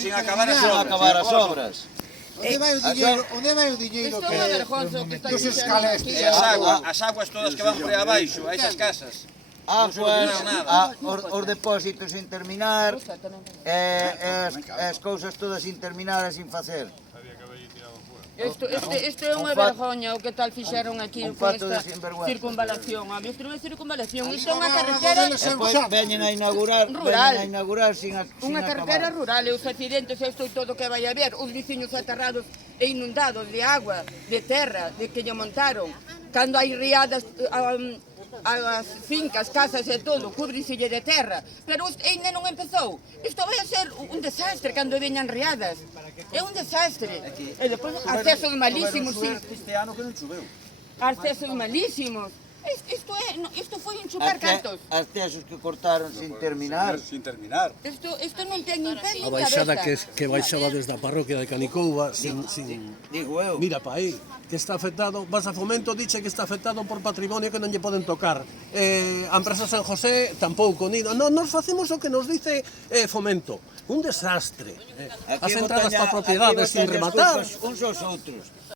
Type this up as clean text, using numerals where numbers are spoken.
sin acabar as Sin obras. acabar as obras. Onde vai o diñeiro Isto é unha vergonza o que está dos dicindo escales? aquí. E as aguas todas que van por aí abaixo, a esas casas. Aguas, solucionaron nada. os depósitos sin terminar, as cousas todas sin terminar e sin facer. Isto é unha vergoña o que tal fixeron aquí Un con pato de esta sinvergüenza. circunvalación. Isto non é circunvalación, isto é unha carretera Depois veñen a inaugurar, Rural. sin Unha carretera acabar. rural e os accidentes, isto e todo o que vai haber, os veciños aterrados e inundados de agua, de terra, de que lle montaron. Cando hai riadas, as fincas, casas e todo, cúbriselle de terra. Pero ainda non empezou. Isto vai a ser un desastre cando veñan riadas. É un desastre. E depois accesos malísimos, sí. Este ano que non choveu. Accesos malísimos. Isto foi un chupar cantos. As tesos que cortaron sin terminar. Sin terminar. Isto non ten nin pé A nin baixada cabeza. que baixaba desde a parroquia de Canicouba sin Digo eu. mira pa aí, que está afectado, vas a Fomento dice que está afectado por patrimonio que non lle poden tocar. A empresa San José tampouco, nos facemos o que nos dice Fomento. Un desastre. As entradas para propiedades sin rematar. Uns aos outros.